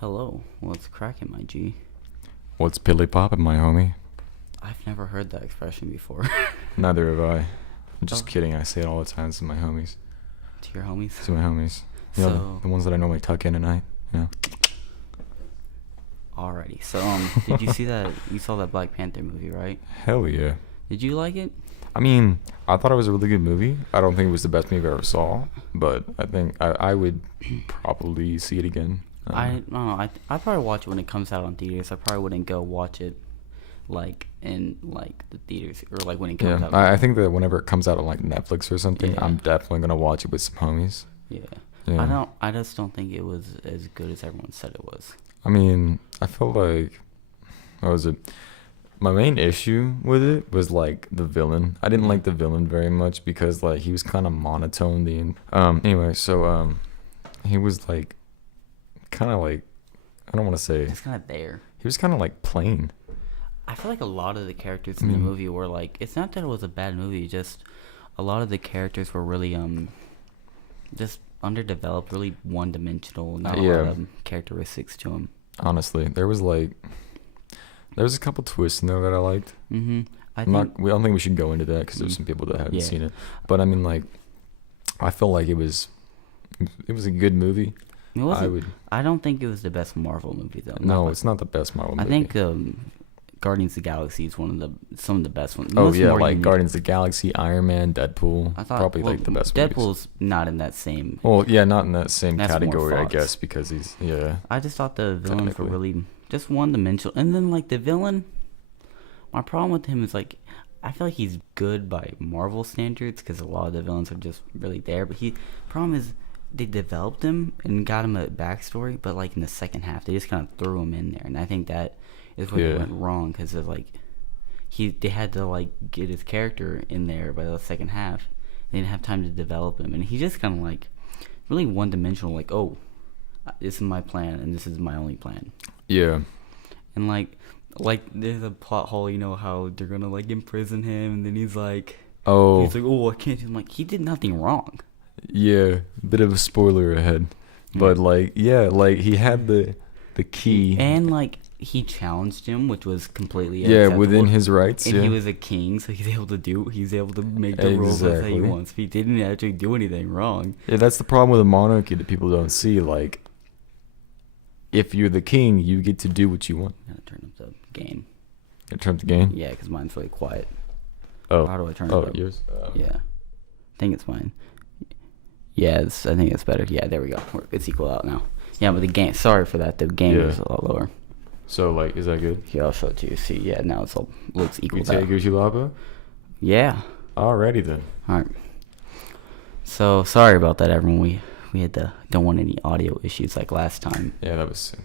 Hello, what's cracking, my G? What's pilly poppin', my homie? I've never heard that expression before. Neither have I. I'm just Oh. kidding. I say it all the time to my homies. To your homies? To my homies. You know, So, the ones that I normally tuck in at night. You know. alrighty. So, did you see that? You saw that Black Panther movie, right? Hell yeah. Did you like it? I mean, I thought it was a really good movie. I don't think it was the best movie I ever saw, but I think I would probably see it again. I don't know. I probably watch it when it comes out on theaters. I probably wouldn't go watch it in the theaters or like when it comes out. I think that whenever it comes out on like Netflix or something, Yeah. I'm definitely gonna watch it with some homies. Yeah. Yeah. I just don't think it was as good as everyone said it was. I mean, I felt like, what was it? My main issue with it was like the villain. I didn't like the villain very much because like he was kind of monotone. Anyway, so he was like kind of like, I don't want to say, It's kind of there. he was kind of like plain. I feel like a lot of the characters in the movie were like, it's not that it was a bad movie, just a lot of the characters were really just underdeveloped, really one-dimensional, not a lot of characteristics to them. Honestly, there was a couple twists in there that I liked. I don't think we should go into that because there's some people that haven't seen it. But I mean, like, I felt like it was a good movie. I don't think it was the best Marvel movie though. No, it's not the best Marvel movie. I think Guardians of the Galaxy is some of the best ones. Oh yeah, like Guardians of the Galaxy, Iron Man, Deadpool. I thought probably like the best Deadpool's movies. not in that same. Well, yeah, not in that same That's more category, I Fox. guess, because he's I just thought the villains were Technically. really just one-dimensional, and then like the villain. My problem with him is like, I feel like he's good by Marvel standards because a lot of the villains are just really there. But problem is they developed him and got him a backstory, but like in the second half they just kind of threw him in there, and I think that is where they went wrong because like they had to like get his character in there by the second half. They didn't have time to develop him, and he just kind of like really one-dimensional. Like, oh, this is my plan, and this is my only plan. Yeah. And like there's a plot hole, you know, how they're gonna like imprison him, and then he's like, oh, I can't. I'm like, he did nothing wrong. Yeah, bit of a spoiler ahead, but like, yeah, like he had the key, and like he challenged him, which was completely within his rights. And he was a king, so he's able to make the rules as he wants. He didn't actually do anything wrong. Yeah, that's the problem with a monarchy that people don't see. Like, if you're the king, you get to do what you want. I'm gonna turn up the gain. Turn up the gain? Yeah, because mine's really quiet. Oh. How do I turn it up? Oh, yours? Yeah. I think it's mine. Yeah, I think it's better. Yeah, there we go. It's equal out now. Yeah, but the gain, sorry for that. The gain was a lot lower. So, like, is that good? Here, I'll show it to you. See, yeah, now it's all looks equal. You take Gucci Lapa? Yeah. Alrighty then. All right. So, sorry about that, everyone. We don't want any audio issues like last time. Yeah, that was...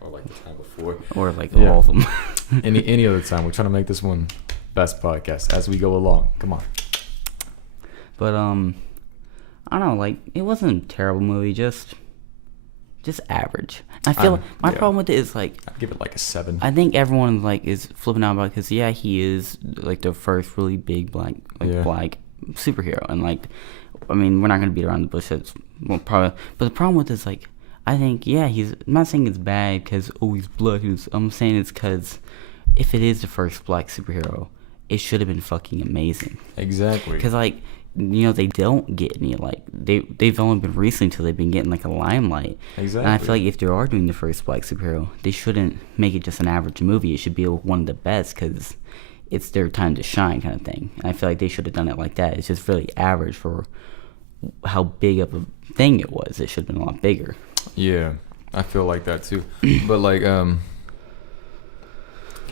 Or like the time before. Or like all of them. any other time. We're trying to make this one best podcast as we go along. Come on. But I don't know, like it wasn't a terrible movie, just average. I feel my problem with it is like I'd give it like a 7. I think everyone like is flipping out about it because he is like the first really big black superhero, and like I mean we're not gonna beat around the bush. That's probably, but the problem with it is like I think I'm not saying it's bad because he's black. I'm saying it's because if it is the first black superhero, it should have been fucking amazing. Exactly. Because like they don't get any like they've only been recently until they've been getting like a limelight. Exactly. And I feel like if they are doing the first black superhero, they shouldn't make it just an average movie. It should be one of the best because it's their time to shine, kind of thing. And I feel like they should have done it like that. It's just really average for how big of a thing it was. It should have been a lot bigger. Yeah, I feel like that too. But like, can't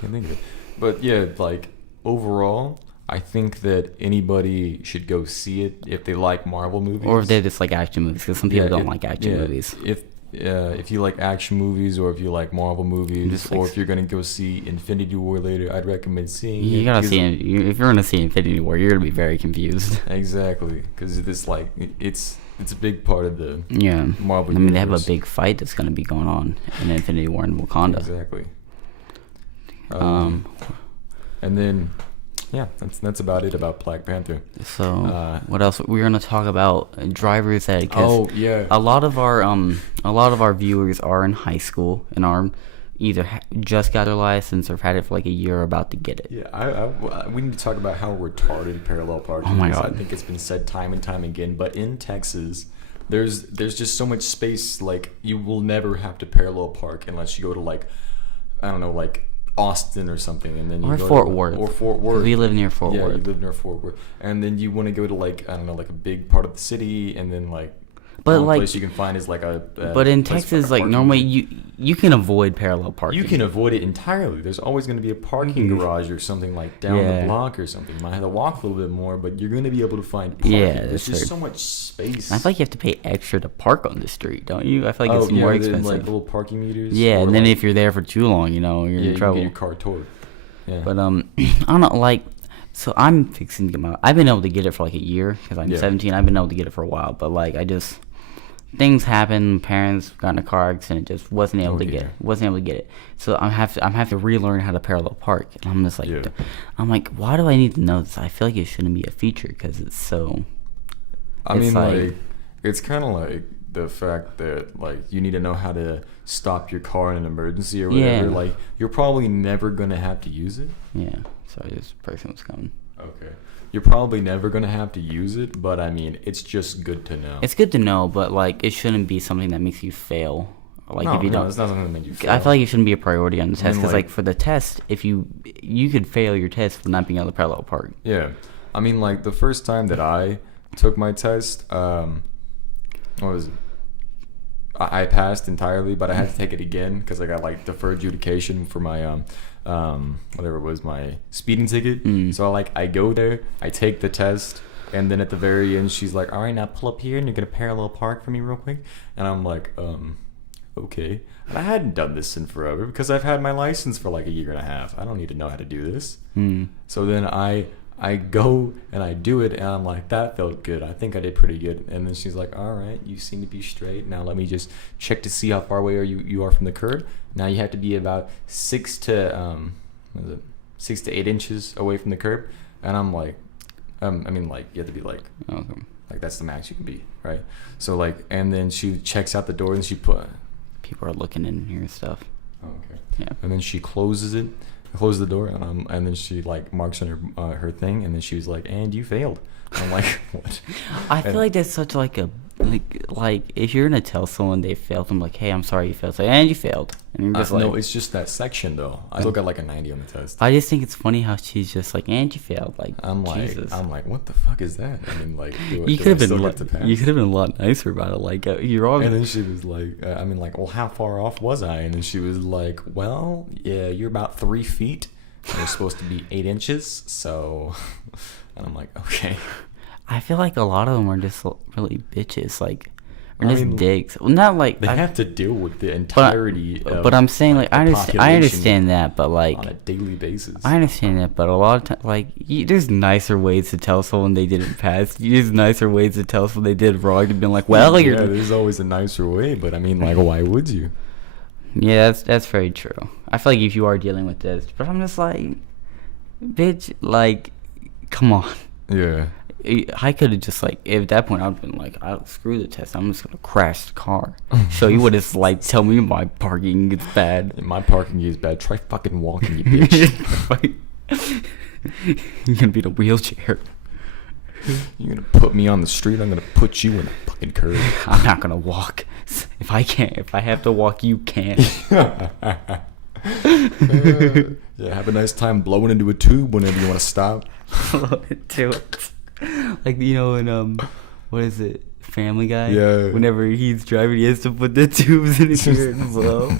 think of it. But yeah, like overall, I think that anybody should go see it if they like Marvel movies, or if they just like action movies, because some people don't like action movies. If you like action movies, or if you like Marvel movies, or if you're gonna go see Infinity War later, I'd recommend seeing it. You gotta see it. If you're gonna see Infinity War, you're gonna be very confused. Exactly, because this like it's a big part of the Marvel. I mean, they have a big fight that's gonna be going on in Infinity War in Wakanda. Exactly. And then Yeah, that's about it about Black Panther. So what else? We're gonna talk about driver's ed. Oh yeah. A lot of our viewers are in high school and are either just got their license or have had it for like a year or about to get it. Yeah, we need to talk about how retarded parallel parking Oh my is. God. I think it's been said time and time again, but in Texas, there's just so much space. Like, you will never have to parallel park unless you go to, like, I don't know, like Austin or something, and then you Or go Fort to, Worth. or Fort Worth. We live near Fort Yeah, Worth. you live near Fort Worth, and then you want to go to, like, I don't know, like a big part of the city, and then like. But the only like, place you can find is like a. but in place for, Texas, like, like a normally parking. you can avoid parallel parking. You can avoid it entirely. There's always going to be a parking garage or something like down Yeah. the block or something. You might have to walk a little bit more, but you're going to be able to find parking. Yeah, There's that's just right. so much space. I feel like you have to pay extra to park on the street, don't you? I feel like it's more yeah, expensive. like little parking meters. Yeah, or and then like, if you're there for too long, you're yeah, in you trouble. can get your car towed. Yeah. But I don't know, like, so I'm fixing to get my. I've been able to get it for like a year because I'm Yeah. 17. I've been able to get it for a while, but like things happen. Parents got in a car accident, just wasn't able to get it. So I'm have to relearn how to parallel park. And I'm just like, Yeah. I'm like, why do I need to know this? I feel like it shouldn't be a feature because it's so. I mean, it's like, it's kind of like the fact that, like, you need to know how to stop your car in an emergency or whatever. Yeah. Like, you're probably never going to have to use it. Yeah. Sorry, this person was coming. Okay. You're probably never going to have to use it, but I mean, it's just good to know. It's good to know, but like it shouldn't be something that makes you fail. Like if you don't, it's not something that makes you fail. I feel like it shouldn't be a priority on the test mean, because like- like for the test, if you could fail your test for not being able to parallel park. Yeah. I mean, like, the first time that I took my test, what was it? I passed entirely, but I had to take it again because I got, like, deferred adjudication for my, whatever it was, my speeding ticket. So, I go there, I take the test, and then at the very end, she's like, all right, now pull up here, and you're going to parallel park for me real quick. And I'm like, okay. And I hadn't done this in forever because I've had my license for, like, a year and a half. I don't need to know how to do this. So then I go and I do it, and I'm like, that felt good. I think I did pretty good. And then she's like, all right, you seem to be straight. Now let me just check to see how far away you are from the curb. Now you have to be about 6 to 8 inches away from the curb. And I'm like, I mean, like, you have to be like, Okay. like, that's the max you can be, right? So, like, and then she checks out the door, and she People are looking in here and stuff. oh, okay. Yeah. And then she closes the door, and then she, like, marks on her thing, and then she was like, and you failed. I'm like, what? I feel like that's such like a like if you're gonna tell someone they failed, I'm like, hey, I'm sorry you failed. It's like, and you failed, and you're just like, no, it's just that section though. I still got like a 90 on the test. I just think it's funny how she's just like, and you failed. Like, I'm like, Jesus. what the fuck is that? I mean, like, You could have been a lot nicer about it. Like, you're all. And then she was like, well, how far off was I? And then she was like, well, yeah, you're about 3 feet. And you're supposed to be 8 inches. So, and I'm like, okay. I feel like a lot of them are just really bitches, like, or I just mean, dicks. Well, not like They have to deal with the entirety of, but I'm saying like the I population understand that, but like on a daily basis. I understand that, but a lot of times, like, there's nicer ways to tell someone they didn't pass. There's nicer ways to tell someone they did wrong. To be like, well, yeah, you're. there's always a nicer way, but I mean, like, why would you? Yeah, that's very true. I feel like if you are dealing with this, but I'm just like, bitch, like, come on. Yeah. I could have just like at that point I've been like, I'll screw the test. I'm just gonna crash the car, show you what it's like. Tell me my parking is bad. My parking is bad. Try fucking walking, you bitch. You're gonna be in a wheelchair. You're gonna put me on the street. I'm gonna put you in a fucking curb. I'm not gonna walk. If I have to walk, you can't. Yeah, have a nice time blowing into a tube whenever you want to stop. Do it. Like, in what is it, Family Guy? Yeah. Whenever he's driving, he has to put the tubes in his ear and blow.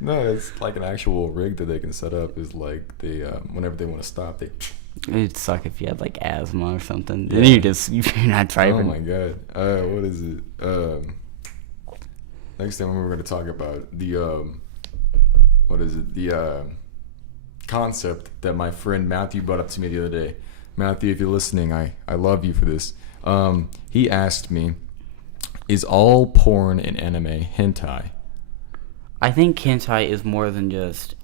No, it's like an actual rig that they can set up. Is like they whenever they want to stop, they. It'd suck if you had like asthma or something. Then Yeah. you're not driving. Oh my god. What is it? Next time we're gonna talk about the what is it? The concept that my friend Matthew brought up to me the other day. Matthew, if you're listening, I love you for this. He asked me, is all porn and anime hentai? I think hentai is more than just.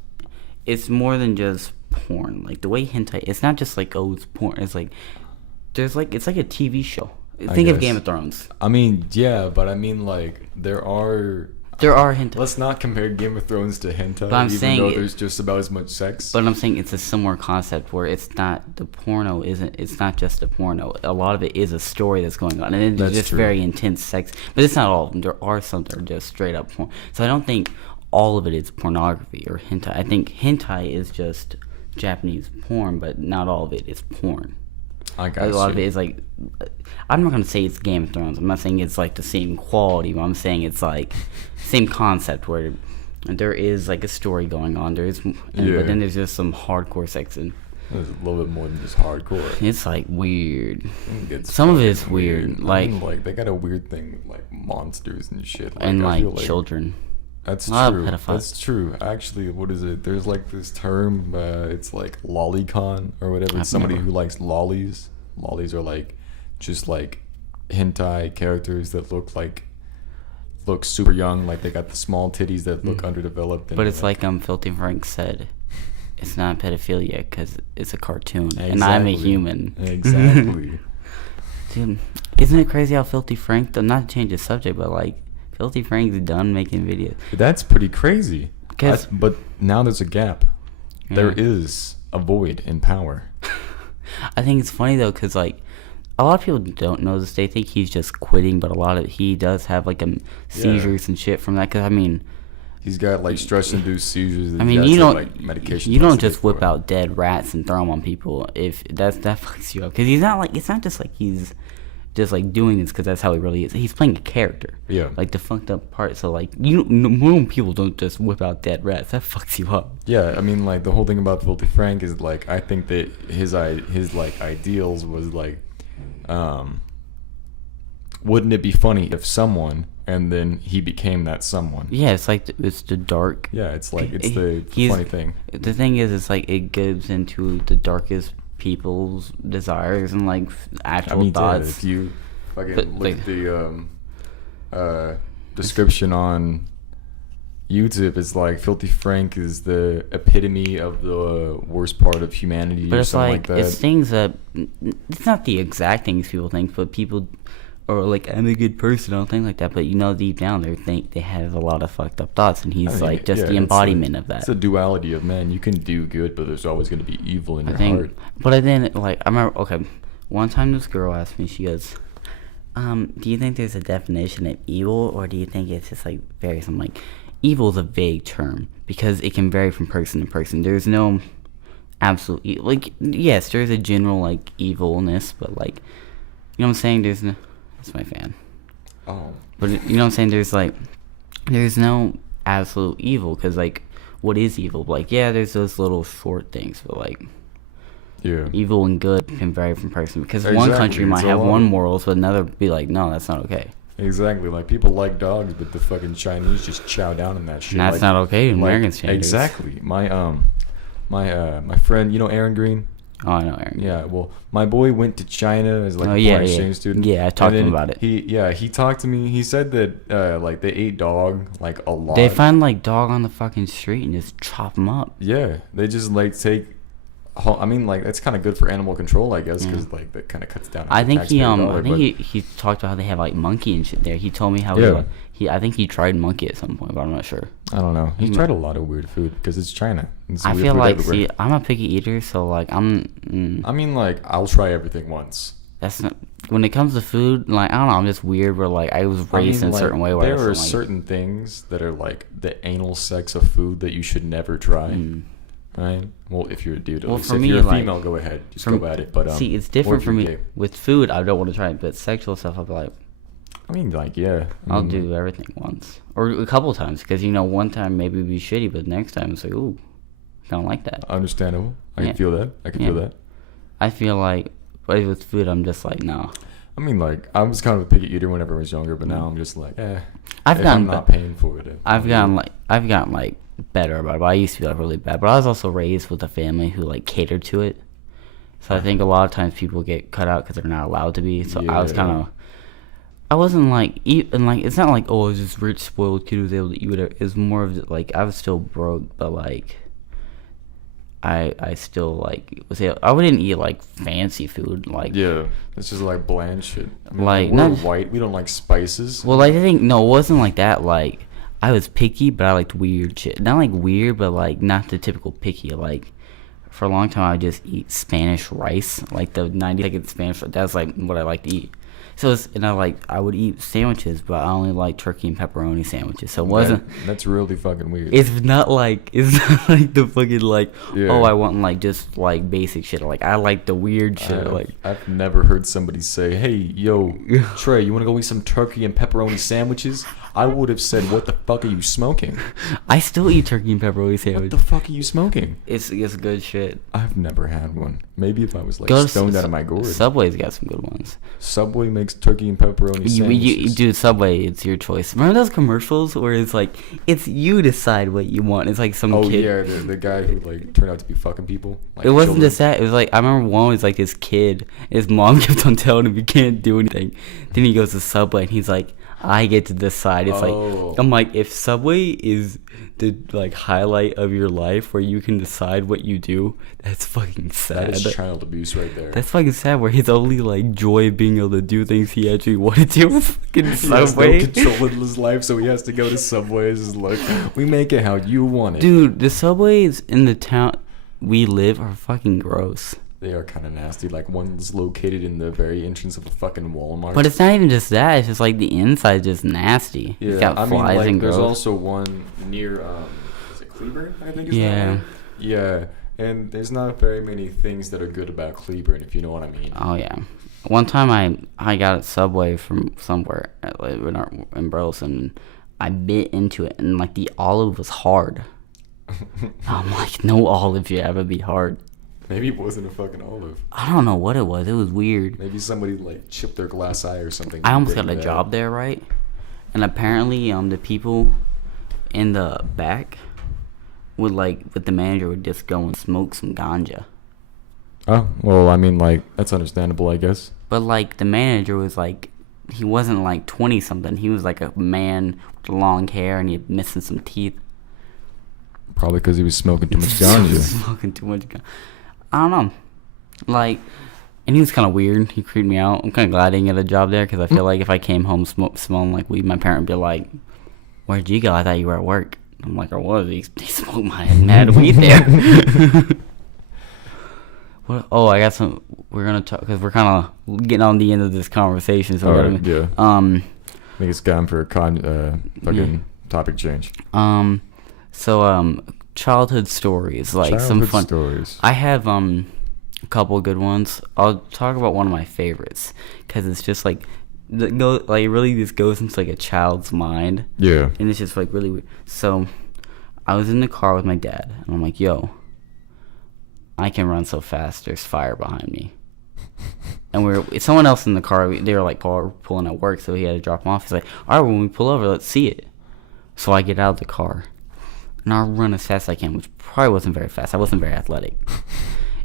It's more than just porn. Like the way hentai, it's not just like, oh, it's porn. It's like there's like it's like a TV show. Think of Game of Thrones. I mean, yeah, but I mean like there are hentai. Let's not compare Game of Thrones to hentai, But I'm even saying though there's just about as much sex. But I'm saying it's a similar concept where it's not the porno it's not just a porno. A lot of it is a story that's going on, and it's That's just true. very intense sex. But it's not all of them. There are some that are just straight up porn. So I don't think all of it is pornography or hentai. I think hentai is just Japanese porn, but not all of it is porn. I got Like, a lot of it is like, I'm not gonna say it's Game of Thrones. I'm not saying it's like the same quality, but I'm saying it's like same concept where there is like a story going on. There is, but then there's just some hardcore sex, and It's a little bit more than just hardcore. it's like weird. It's Some of fucking it's weird, like I mean, like they got a weird thing with like monsters and shit. and I feel like children. That's a lot of true. pedophiles. That's true. Actually, what is it? There's like this term. It's like lolicon or whatever. It's somebody who likes lollies. Lollies are like just like hentai characters that look super young. Like they got the small titties that look underdeveloped. And But it's like Filthy Frank said, it's not pedophilia because it's a cartoon, Exactly. and I'm a human. Exactly. Dude, isn't it crazy how Filthy Frank? Not to change the subject, but like Filthy Frank's done making videos. That's pretty crazy. 'Cause- But now there's a gap. There Yeah. is a void in power. I think it's funny though, cause like a lot of people don't know this. They think he's just quitting, but a lot of he does have like seizures and shit from that. Cause I mean, He's got like stress-induced seizures. That I he mean, has you to, don't like, medication you don't has to just take whip for. out dead rats and throw them on people. If that fucks you up, cause he's not like it's not just like he's just like doing this because that's how he really is. He's playing a character. Yeah. Like the fucked up part. So like normal people don't just whip out dead rats. That fucks you up. Yeah, I mean, like the whole thing about Filthy Frank is like I think that his like ideals was like, wouldn't it be funny if someone and then he became that someone? Yeah, it's like it's the dark. Yeah, it's like it's the He's- funny thing. The thing is, it's like it gives into the darkest people's desires and like actual I mean, yeah, thoughts. if you fucking But, look like- at the description on YouTube, it's like Filthy Frank is the epitome of the worst part of humanity But or it's something like like that. it's things that it's not the exact things people think, but people are like, I'm a good person, I don't think like that. But deep down they have a lot of fucked up thoughts, and he's I mean, like just yeah, the it's embodiment of that. It's a duality of man. You can do good, but there's always going to be evil in I your think, heart. but then like I remember, okay, one time this girl asked me, she goes, do you think there's a definition of evil, or do you think it's just like varies? I'm like, evil is a vague term because it can vary from person to person. There's no absolute like, yes, there's a general like evilness, but like, you know what I'm saying? There's no. That's my fan. Oh, But you know what I'm saying? There's no absolute evil, because like, what is evil? Like, yeah, there's those little short things, but like, yeah. evil and good can vary from person, because one Exactly, country might it's a have lot one of- morals, but another be like, no, that's not okay. Exactly. Like people like dogs, but the fucking Chinese just chow down on that shit. And that's like, not okay in like, American standards. Exactly. My friend, Aaron Green. Oh, I know, Aaron. Yeah, well, my boy went to China as like Oh, a yeah, foreign yeah. exchange student. Yeah, I talked to And him then about it. He talked to me. He said that like they ate dog like a lot. They find like dog on the fucking street and just chop them up. Yeah, they just like take. I mean, like that's kind of good for animal control, I guess, because like that kind of cuts down. I on the think taxpayer dollar, I think but- he talked about how they have like monkey and shit there. He told me how Yeah. I think he tried monkey at some point, but I'm not sure. I don't know. He Mm. tried a lot of weird food because it's China. It's I weird feel food like, everywhere. see, I'm a picky eater, so like I mean, like I'll try everything once. that's not when it comes to food. Like, I don't know, I'm just weird. Where like I was raised in a like, certain way. Where I there are just don't like- certain things that are like the anal sex of food that you should never try. Mm. Right? Well, if you're a dude, at Well, least. for If me, you're a like, female, go ahead, just from- go at it. But see, it's or different if for you're me gay. with food. I don't want to try it, but sexual stuff, I'll be like, I mean, like, yeah, I'll mean, do everything once or a couple times, because one time maybe it'd be shitty, but next time it's like, ooh, I don't like that. Understandable. I Yeah. can feel that. I can Yeah. feel that. I feel like, but with food, I'm just like, no. I mean, like, I was kind of a picky eater whenever I was younger, but now I'm just like, I've if gotten I'm not paying for it. I've gotten like better about it, but I used to be like really bad. But I was also raised with a family who like catered to it, so I think a lot of times people get cut out because they're not allowed to be. So I was Yeah. kind of, I wasn't like and like it's not like, oh, I was just rich spoiled kid who was able to eat whatever. It's more of like I was still broke, but like I still like I wouldn't eat like fancy food like Yeah, it's just like bland shit. I mean, like we're not white. We don't like spices. well like I think no it wasn't like that like I was picky but I liked weird shit not like weird but like not the typical picky like for a long time I would just eat Spanish rice like the 90-second Spanish that's like what I like to eat. So and I would eat sandwiches, but I only like turkey and pepperoni sandwiches. So it wasn't. That's really fucking weird. It's not like the fucking like Yeah. oh I want like just like basic shit. Like I like the weird shit. I've never heard somebody say, "Hey, yo, Trey, you want to go eat some turkey and pepperoni sandwiches?" I would have said, "What the fuck are you smoking? I still eat turkey and pepperoni What sandwich. the fuck are you smoking?" It's good shit. I've never had one. Maybe if I was like Go to stoned out of my gourd. Subway's got some good ones. Subway makes turkey and pepperoni sandwiches. You do Subway. It's your choice. Remember those commercials where it's like it's you decide what you want. It's like some Oh kid. yeah, the guy who like turned out to be fucking people. Like It wasn't children. just that. It was like I remember one was like this kid. His mom kept on telling him he can't do anything. Then he goes to Subway and he's like, I get to decide. It's Oh. like I'm like if Subway is the like highlight of your life where you can decide what you do, that's fucking sad. That is child abuse right there. That's fucking sad. Where his only like joy of being able to do things he actually wanted to was fucking He has Subway. no control in his life, so he has to go to Subway. It's like, we make it how you want it. Dude, the Subways in the town we live are fucking gross. They are kind of nasty. Like one's located in the very entrance of a fucking Walmart. But it's not even just that. It's just like the inside just nasty. yeah, It's got I mean, flies like and there's growth. also one near, is it Cleburne? I think is that Yeah. one? Yeah, and there's not very many things that are good about Cleburne, if you know what I mean. Oh yeah. One time I got a Subway from somewhere in Burleson. I bit into it and like the olive was hard. I'm like, no olive should ever be hard. Maybe it wasn't a fucking olive. I don't know what it was. It was weird. Maybe somebody like chipped their glass eye or something. I almost Bitten got a that. job there, right? And apparently, the people in the back would with the manager would just go and smoke some ganja. Oh, well, I mean, like, that's understandable, I guess. But like the manager was like, he wasn't like 20 something. He was like a man with long hair and he had missing some teeth. Probably because he was smoking too much ganja. Smoking too much ganja. I don't know. Like, and he was kind of weird. He creeped me out. I'm kind of glad I didn't get a job there because I feel like if I came home smelling like weed, my parent would be like, "Where'd you go? I thought you were at work." I'm like, "I was." He smoked my mad weed there. What? Oh, I got some. We're gonna talk because we're kind of getting on the end of this conversation. So Alright, yeah. Um. I think it's time for a fucking topic change. Childhood stories, like some Childhood fun stories. I have a couple of good ones. I'll talk about one of my favorites because it's just like it really just goes into like a child's mind, Yeah. and it's just like really weird. So I was in the car with my dad, and I'm like, "Yo, I can run so fast. There's fire behind me." And someone else in the car. They were like pulling at work, so he had to drop him off. He's like, "All right, when we pull over, let's see it." So I get out of the car, and I run as fast as I can, which probably wasn't very fast. I wasn't very athletic.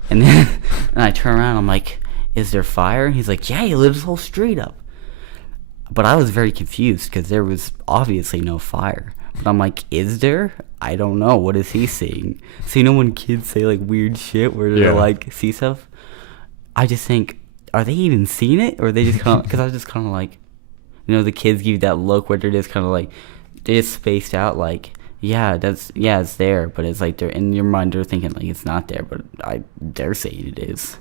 And then and I turn around. I'm like, "Is there fire?" And he's like, "Yeah, you lit this whole street up." But I was very confused because there was obviously no fire. But I'm like, "Is there? I don't know. What is he seeing?" So you know when kids say like weird shit where they're like see stuff, I just think, are they even seeing it, or are they just kind of? Because I was just kind of like, the kids give you that look where they're just kind of like, they just spaced out like. Yeah, it's there, but it's like they're in your mind. They're thinking like it's not there, but they're saying it is.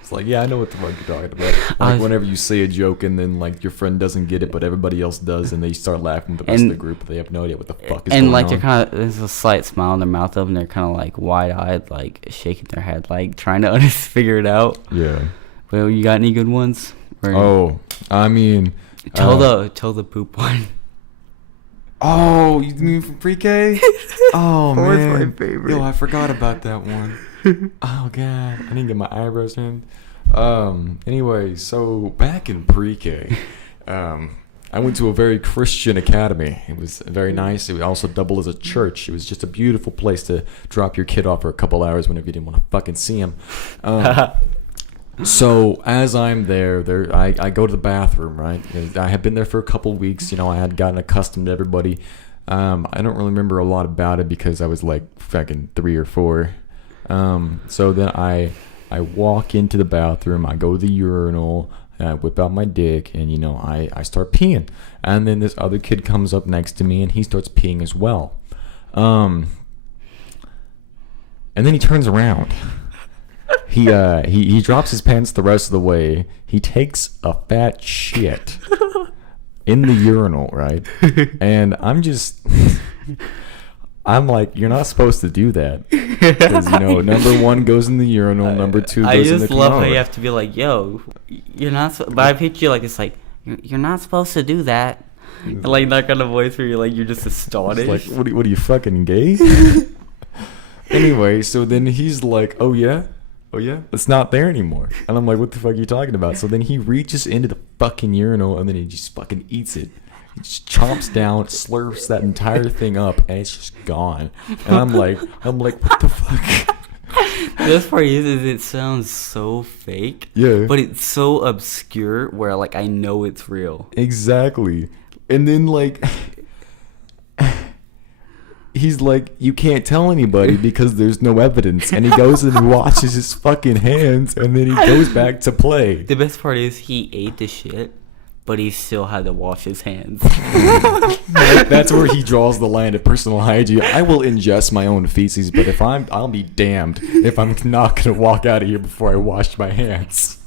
It's like, yeah, I know what the fuck you're talking about. Like whenever you say a joke and then like your friend doesn't get it, but everybody else does, and they start laughing with the rest of the group. They have no idea what the fuck is going on. And like they're kind of there's a slight smile on their mouth of, and they're kind of like wide-eyed, like shaking their head, like trying to figure it out. Yeah. Well, you got any good ones? Oh, I mean, tell the poop one. Oh, you mean from pre-K? Oh, That was man. my favorite. Yo, I forgot about that one. Oh, God. I didn't get my eyebrows in. Anyway, so back in pre-K, I went to a very Christian academy. It was very nice. It would also double as a church. It was just a beautiful place to drop your kid off for a couple hours whenever you didn't want to fucking see him. So as I'm there, I go to the bathroom, right? I had been there for a couple weeks. I had gotten accustomed to everybody. I don't really remember a lot about it because I was like fucking 3 or 4. So then I walk into the bathroom. I go to the urinal. I whip out my dick, and I start peeing. And then this other kid comes up next to me, and he starts peeing as well. And then he turns around. He drops his pants the rest of the way. He takes a fat shit in the urinal, right? And I'm like, you're not supposed to do that. Because, number one goes in the urinal, number two goes in the commode. I just love how you have to be like, yo, you're not, but I picture you like, it's like, you're not supposed to do that. And like that kind of voice where you're like, you're just astonished. Like, what are you fucking gay? Anyway, so then he's like, oh yeah, it's not there anymore. And I'm like, what the fuck are you talking about? So then he reaches into the fucking urinal, and then he just fucking eats it. He just chomps down, slurps that entire thing up, and it's just gone. And I'm like, what the fuck? The best part is it sounds so fake. Yeah. But it's so obscure where like I know it's real. Exactly. And then like he's like, you can't tell anybody because there's no evidence. And he goes and washes his fucking hands, and then he goes back to play. The best part is he ate the shit, but he still had to wash his hands. That's where he draws the line of personal hygiene. I will ingest my own feces, but I'll be damned if I'm not gonna walk out of here before I wash my hands.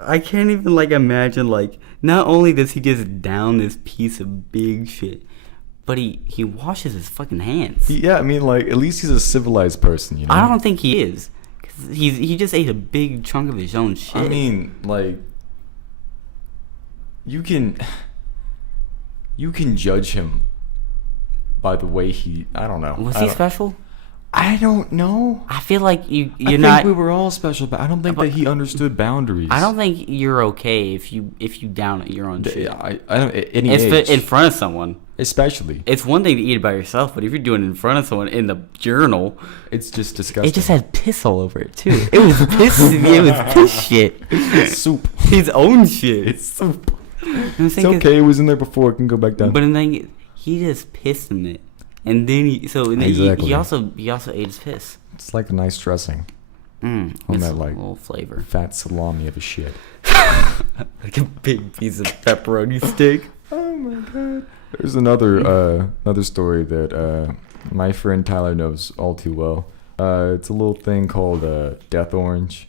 I can't even like imagine like not only does he just down this piece of big shit, but he washes his fucking hands. Yeah, I mean like at least he's a civilized person, I don't think he is. He just ate a big chunk of his own shit. I mean, like, you can judge him by the way I don't know. Was he special? I don't know. I feel like you're I not. think we were all special, but I don't think that he understood boundaries. I don't think you're okay if you down your own shit. I don't. At any age, in front of someone. Especially. It's one thing to eat it by yourself, but if you're doing it in front of someone in the journal, it's just disgusting. It just had piss all over it too. It was piss. It was piss shit. It's soup. His own shit. It's soup. It's okay. It was in there before. It can go back down. But then he just pissed in it, and then he also ate his piss. It's like a nice dressing. On that like little flavor. Fat salami of a shit. Like a big piece of pepperoni steak. Oh my god. There's another story that my friend Tyler knows all too well. It's a little thing called Death Orange.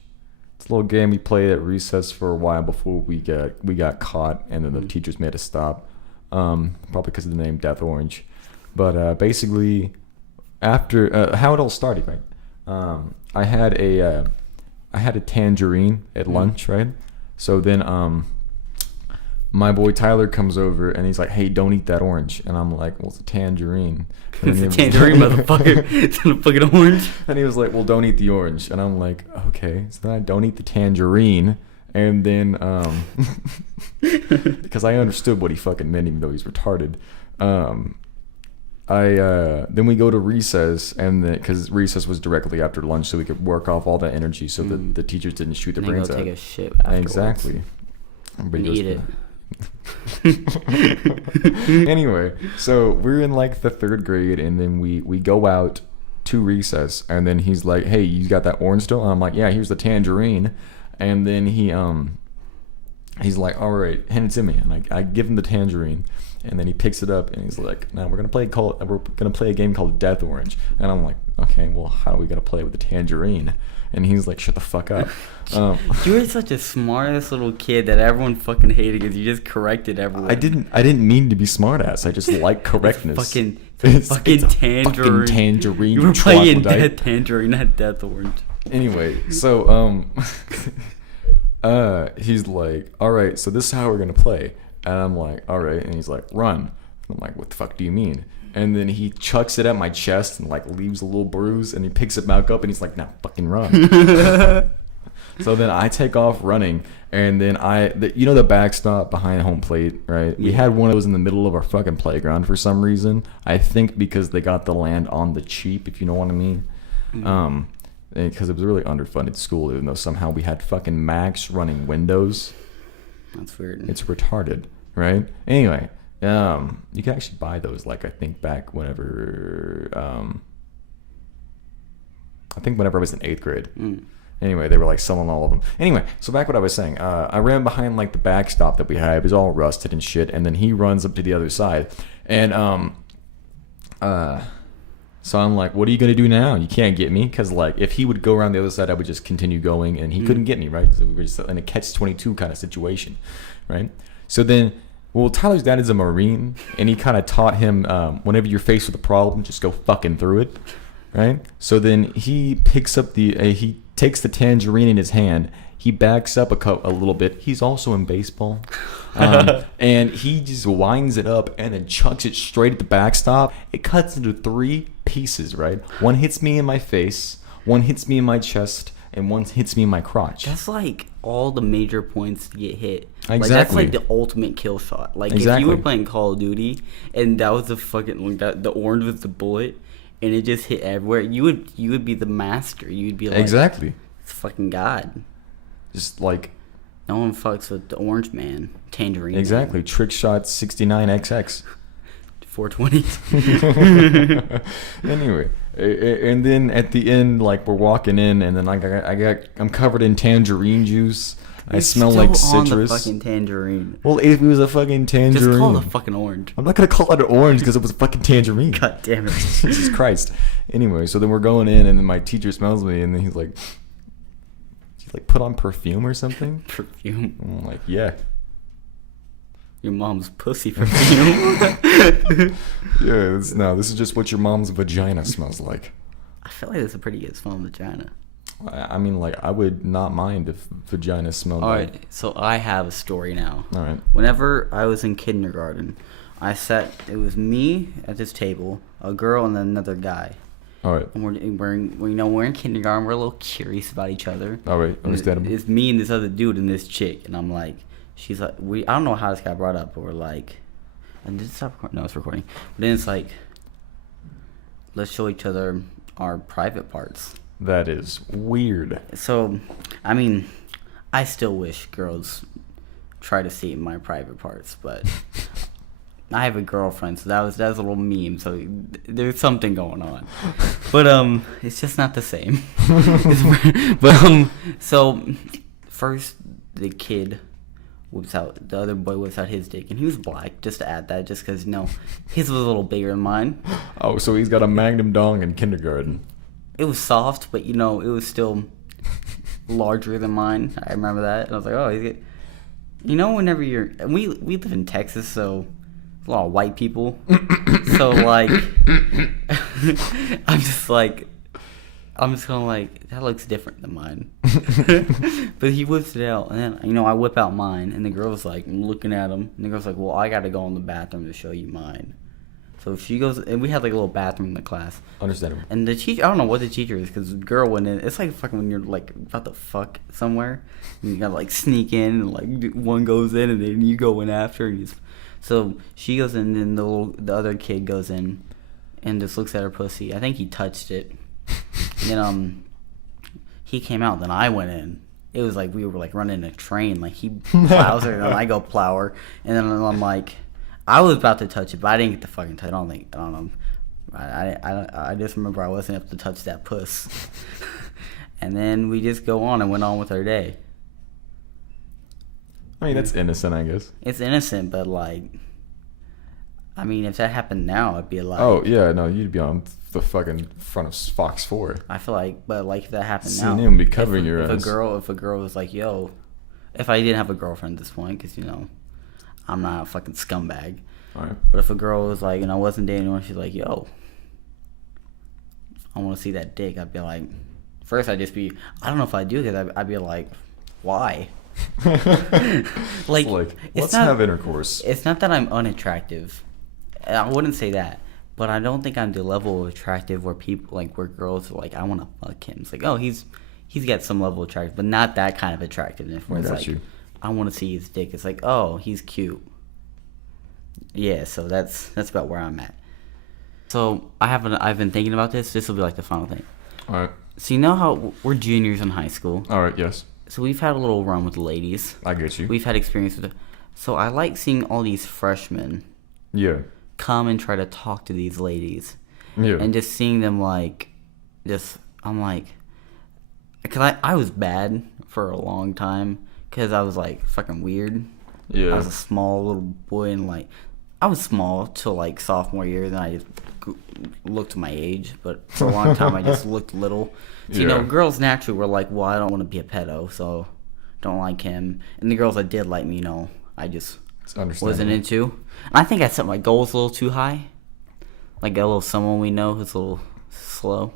It's a little game we played at recess for a while before we got caught, and then the teachers made us stop. Probably because of the name Death Orange. But basically, after how it all started, right? I had a tangerine at lunch, right? So then my boy Tyler comes over and he's like, "Hey, don't eat that orange." And I'm like, "Well, it's a tangerine." It's a tangerine, motherfucker. It's not a fucking orange. And he was like, "Well, don't eat the orange." And I'm like, "Okay." So then I don't eat the tangerine. And then, because I understood what he fucking meant, even though he's retarded. Then we go to recess, and because recess was directly after lunch, so we could work off all that energy, so that the teachers didn't shoot their brains out. Take a shit afterwards. Exactly. And eat it. Anyway, so we're in like the 3rd grade, and then we go out to recess, and then he's like, "Hey, you got that orange still?" And I'm like, "Yeah, here's the tangerine." And then he's like, "All right, hand it to me." And I give him the tangerine, and then he picks it up, and he's like, "Now we're gonna play a game called Death Orange." And I'm like, "Okay, well, how are we gonna play with the tangerine?" And he's like, "Shut the fuck up." You were such a smart-ass little kid that everyone fucking hated because you just corrected everyone. I didn't mean to be smart-ass. I just like correctness. It's fucking tangerine. Fucking tangerine. You were playing tangerine, not Death Orange. Anyway, so he's like, "All right, so this is how we're gonna play." And I'm like, "All right." And he's like, "Run." And I'm like, "What the fuck do you mean?" And then he chucks it at my chest and like leaves a little bruise, and he picks it back up and he's like, "Now fucking run." So then I take off running, and then the backstop behind home plate, right? Yeah. We had one of those in the middle of our fucking playground for some reason. I think because they got the land on the cheap, if you know what I mean. Because it was a really underfunded school, even though somehow we had fucking Macs running Windows. That's weird. It's retarded, right? Anyway, You can actually buy those. Like I think back whenever I think whenever I was in 8th grade. Anyway, they were like selling all of them. Anyway, so back what I was saying. I ran behind like the backstop that we had. It was all rusted and shit. And then he runs up to the other side. And so I'm like, what are you gonna do now? You can't get me, because like if he would go around the other side, I would just continue going, and he couldn't get me, right? So we were just in a catch-22 kind of situation, right? So then, well, Tyler's dad is a Marine, and he kind of taught him whenever you're faced with a problem, just go fucking through it, right? So then he picks up he takes the tangerine in his hand. He backs up a little bit. He's also in baseball. And he just winds it up and then chucks it straight at the backstop. It cuts into 3 pieces, right? One hits me in my face, one hits me in my chest, and one hits me in my crotch. That's like all the major points to get hit. Exactly. Like, that's like the ultimate kill shot. Like if you were playing Call of Duty and that was the fucking like the orange was the bullet and it just hit everywhere, you would be the master. You'd be like, exactly. It's fucking God. Just like no one fucks with the orange man, tangerine. Exactly. Man. Trick shot 69XX. 420. Anyway, and then at the end, like we're walking in, and then I'm covered in tangerine juice. I smell like citrus. On the fucking tangerine. Well, if it was a fucking tangerine, just call it a fucking orange. I'm not gonna call it an orange because it was a fucking tangerine. God damn it. Jesus Christ. Anyway, so then we're going in, and then my teacher smells me, and then he's like, "Did you like put on perfume or something?" Perfume. I'm like, "Yeah." Your mom's pussy perfume. Yeah, this is just what your mom's vagina smells like. I feel like it's a pretty good smelling vagina. I mean, like, I would not mind if vagina smelled like... Alright, so I have a story now. Alright. Whenever I was in kindergarten, it was me at this table, a girl, and then another guy. Alright. And we're in kindergarten, we're a little curious about each other. Alright, understandable. It's me and this other dude and this chick, and I'm like... She's like, I don't know how this got brought up, but we're like, and did it stop recording? No, it's recording. But then it's like, let's show each other our private parts. That is weird. So, I mean, I still wish girls try to see my private parts, but I have a girlfriend, so that was a little meme. So there's something going on, but it's just not the same. But so first the kid whips out, the other boy whips out his dick, and he was black, just to add that, just because, his was a little bigger than mine. Oh, so he's got a magnum dong in kindergarten. It was soft, but, it was still larger than mine. I remember that, and I was like, oh, he's good. Whenever we live in Texas, so a lot of white people, so, like, I'm just kind of like, that looks different than mine. But he whips it out, and then, I whip out mine, and the girl's like, I'm looking at him, and the girl's like, well, I gotta go in the bathroom to show you mine. So she goes, and we had like a little bathroom in the class. Understandable. And the teacher, I don't know what the teacher is, because the girl went in. It's like fucking when you're like about to fuck somewhere, and you gotta like sneak in, and like one goes in, and then you go in after. So she goes in, and the other kid goes in, and just looks at her pussy. I think he touched it. And then he came out, then I went in. It was like we were like running a train. Like he plows her, and then I go plow her, and then I'm like, I was about to touch it, but I didn't get the fucking touch. I don't know. I just remember I wasn't able to touch that puss. And then we just go on and went on with our day. I mean, that's innocent, I guess. It's innocent, but like, I mean, if that happened now, I'd be like, oh yeah, no, you'd be on the fucking front of Fox 4. I feel like, but like if that happened now, CNN would be covering your ass. If a girl was like, yo, if I didn't have a girlfriend at this point, because I'm not a fucking scumbag. All right. But if a girl was like, I wasn't dating anyone, she's like, yo, I want to see that dick. I'd be like, first I'd just be, I don't know if I do, because I'd be like, why? Let's have intercourse. It's not that I'm unattractive. I wouldn't say that. But I don't think I'm the level of attractive where where girls are like, I want to fuck him. It's like, oh, he's got some level of attractive, but not that kind of attractiveness where it's like, I want to see his dick. It's like, oh, he's cute. Yeah, so that's about where I'm at. So I've been thinking about this. This will be like the final thing. All right. So you know how we're juniors in high school? All right, yes. So we've had a little run with the ladies. I get you. We've had experience with it. So I like seeing all these freshmen Yeah. come and try to talk to these ladies. Yeah. And just seeing them like, I'm like, because I was bad for a long time because I was like fucking weird. Yeah. I was a small little boy and like, I was small till like sophomore year. Then I just looked my age, but for a long time I just looked little. So, you know, girls naturally were like, well, I don't want to be a pedo, so don't like him. And the girls that did like me, you know, I just wasn't into. And I think I set my goals a little too high. Like a little someone we know who's a little slow.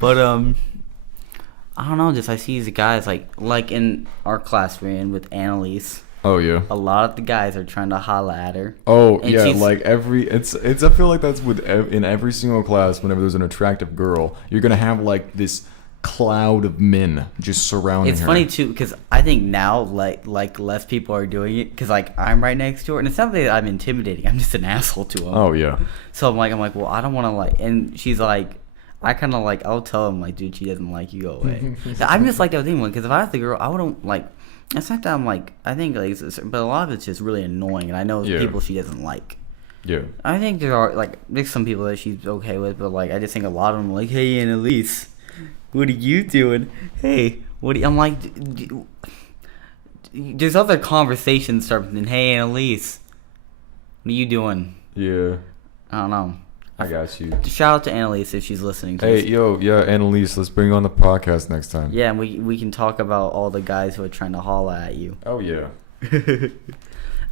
But I don't know. Just I see these guys like in our class we're in with Annalise. Oh yeah. A lot of the guys are trying to holla at her. Oh and yeah, like it's. I feel like that's in every single class. Whenever there's an attractive girl, you're gonna have like this cloud of men just surrounding her. It's funny too because I think now like less people are doing it because like I'm right next to her and it's not that I'm intimidating. I'm just an asshole to them. Oh yeah. So I'm like, well, I don't want to like. And she's like, I kind of like, I'll tell him like, dude, she doesn't like you. Go away. So I'm just like that thing because if I was the girl, I wouldn't like. It's not that I'm like, I think like, but a lot of it's just really annoying, and I know people she doesn't like. Yeah. I think there's some people that she's okay with, but like I just think a lot of them are like, hey Annalise, what are you doing? Hey, what? I'm like, there's other conversations starting than hey Annalise, what are you doing? Yeah. I don't know. I got you. Shout out to Annalise if she's listening to Hey, this. yeah, Annalise, let's bring you on the podcast next time. Yeah, and we can talk about all the guys who are trying to holla at you. Oh, yeah.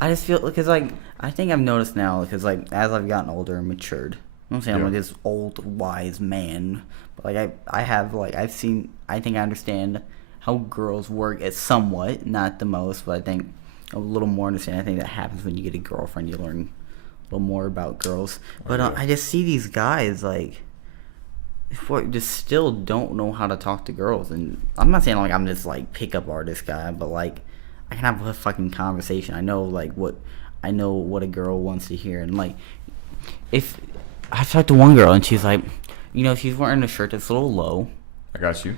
I just feel, because, like, I think I've noticed now, because, like, as I've gotten older and matured, I'm not saying I'm like this old, wise man, but, like, I have, like, I think I understand how girls work at somewhat, not the most, but I think a little more understanding. I think that happens when you get a girlfriend, you learn little more about girls, but I just see these guys like just still don't know how to talk to girls, and I'm not saying like I'm this like pickup artist guy, but like I can have a fucking conversation. I know what a girl wants to hear, and like if I talked to one girl and she's like, you know, she's wearing a shirt that's a little low. I got you.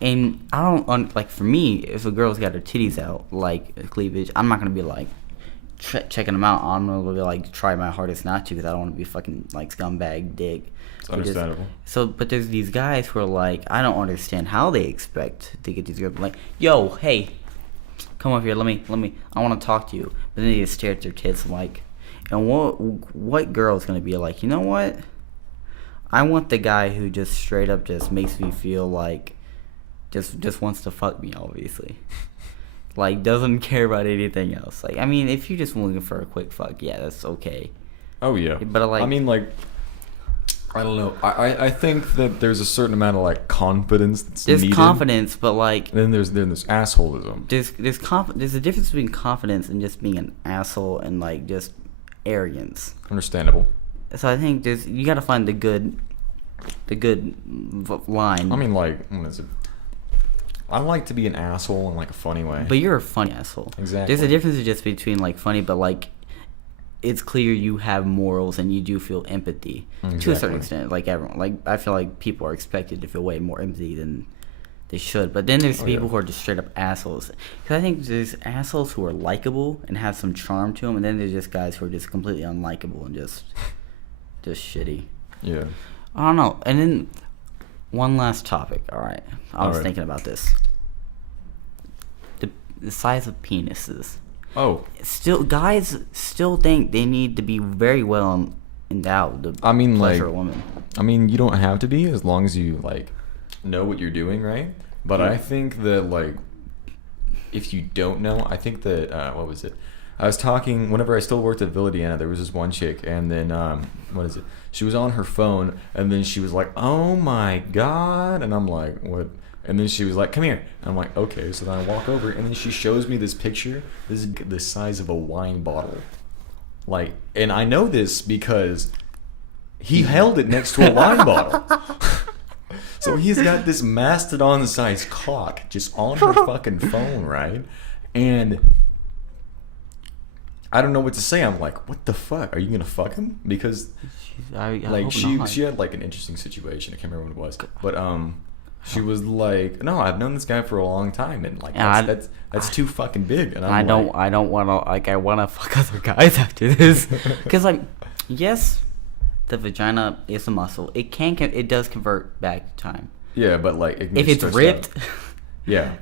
And I don't like for me if a girl's got her titties out like cleavage, I'm not gonna be like checking them out. I'm gonna be like try my hardest not to because I don't want to be fucking like scumbag dick. It's understandable. But there's these guys who are like, I don't understand how they expect to get these girls. Like, yo, hey, come up here. Let me. I want to talk to you. But then they just stare at their tits like, and what girl is gonna be like? You know what? I want the guy who just straight up just makes me feel like just wants to fuck me, obviously. Like, doesn't care about anything else. Like, I mean, if you're just looking for a quick fuck, yeah, that's okay. Oh, yeah. But, like... I mean, like... I don't know. I think that there's a certain amount of, like, confidence that's needed. There's confidence, but, like... And then there's assholism. There's a difference between confidence and just being an asshole and, like, just arrogance. Understandable. So I think you gotta find the good line. I mean, like, what is it? I like to be an asshole in like a funny way. But you're a funny asshole. Exactly. There's a difference just between like funny, but like it's clear you have morals and you do feel empathy to a certain extent. Like everyone, like I feel like people are expected to feel way more empathy than they should. But then there's people who are just straight up assholes. Because I think there's assholes who are likable and have some charm to them, and then there's just guys who are just completely unlikable and just shitty. Yeah. I don't know. And then one last topic. All right. I was thinking about this. The size of penises. Oh. Guys still think they need to be very well endowed to pleasure a woman. I mean, you don't have to be as long as you like know what you're doing, right? But I think that like if you don't know, I think that what was it? I was talking whenever I still worked at Villadiana. There was this one chick, and then what is it? She was on her phone, and then she was like, "Oh my god!" And I'm like, "What?" And then she was like, "Come here." And I'm like, "Okay." So then I walk over, and then she shows me this picture. This is the size of a wine bottle. Like, and I know this because he held it next to a wine bottle. So he's got this mastodon-sized cock just on her fucking phone, right? And I don't know what to say. I'm like, what the fuck? Are you gonna fuck him? Because I like hope not. she had like an interesting situation. I can't remember what it was, but She was like, "No, I've known this guy for a long time, and like And that's too fucking big." And I don't want to like I want to fuck other guys after this, because like yes, the vagina is a muscle. It does convert back to time. Yeah, but like it can If get it's stretched ripped, out. Yeah.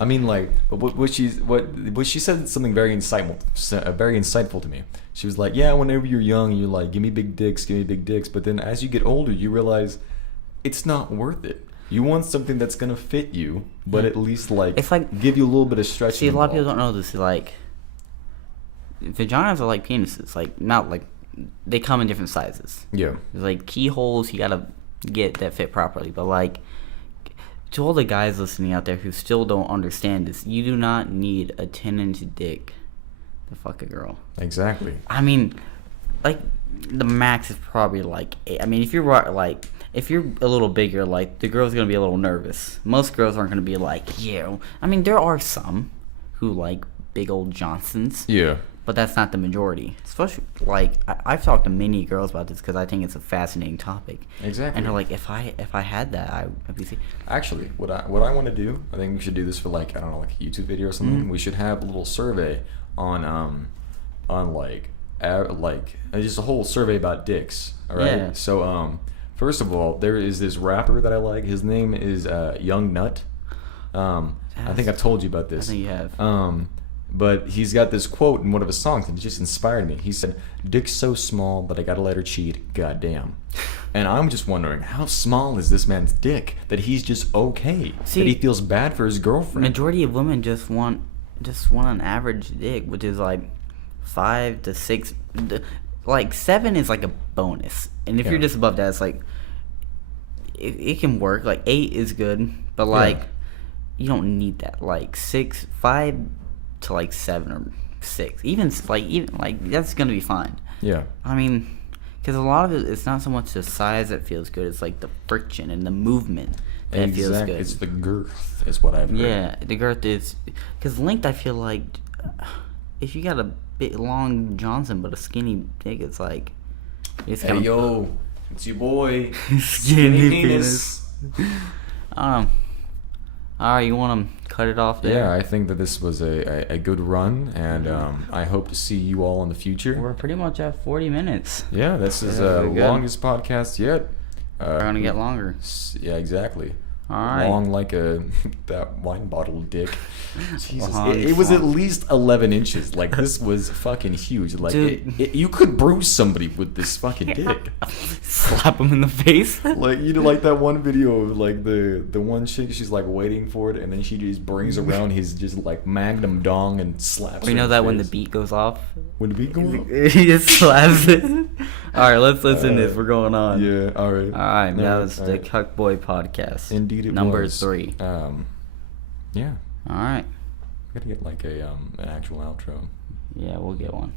I mean, like, what she said something very insightful to me. She was like, "Yeah, whenever you're young, you're like, give me big dicks, but then as you get older, you realize it's not worth it. You want something that's gonna fit you, but at least like it's like give you a little bit of stretching." See, a lot of people don't know this. Like, vaginas are like penises. Like, not like they come in different sizes. Yeah. There's like keyholes you gotta get that fit properly. But like, to all the guys listening out there who still don't understand this, you do not need a 10-inch dick to fuck a girl. Exactly. I mean, like, the max is probably like 8. I mean, if you're a little bigger, like, the girl's gonna be a little nervous. Most girls aren't gonna be like, yeah. I mean, there are some who like big old Johnsons. Yeah. But that's not the majority. Especially, like, I've talked to many girls about this because I think it's a fascinating topic. Exactly. And they're like, if I had that, I'd be... Actually, what I want to do, I think we should do this for like, I don't know, like a YouTube video or something. Mm-hmm. We should have a little survey on like just a whole survey about dicks. All right. Yeah. So first of all, there is this rapper that I like. His name is Young Nut. I think I've told you about this. I think you have. But he's got this quote in one of his songs and it just inspired me. He said, "Dick's so small that I gotta let her cheat, goddamn." And I'm just wondering, how small is this man's dick that he's just okay? See, that he feels bad for his girlfriend? Majority of women just want an average dick, which is like 5 to 6. Like 7 is like a bonus, and if you're just above that, it's like it can work. Like 8 is good, but like you don't need that. Like 5 to like 7 or 6, even like that's gonna be fine. Yeah. I mean, because a lot of it's not so much the size that feels good; it's like the friction and the movement that feels good. It's the girth, is what I've heard. Yeah, the girth is because length. I feel like if you got a bit long Johnson but a skinny dick, it's like it's Hey yo, it's your boy, skinny penis. All right, you want to cut it off there? Yeah, I think that this was a good run, and I hope to see you all in the future. We're pretty much at 40 minutes. Yeah, this is the longest podcast yet. We're gonna get longer. Yeah, exactly. All right. Long like that wine bottle dick. Jesus, Long it was at slump. least 11 inches. Like, this was fucking huge. Like, Dude. you could bruise somebody with this fucking dick. Slap him in the face. Like, you know, like that one video of like the one chick, she's like waiting for it, and then she just brings around his just like magnum dong and slaps. You her know in that the when the face. beat goes off, When the beat goes off. he just slaps it. All right, let's listen to this. We're going on. Yeah. All right. All right, No, that was all the right. CUCKBOI podcast. Indeed, it Number was. 3. Yeah. All right. We gotta get like an actual outro. Yeah, we'll get one.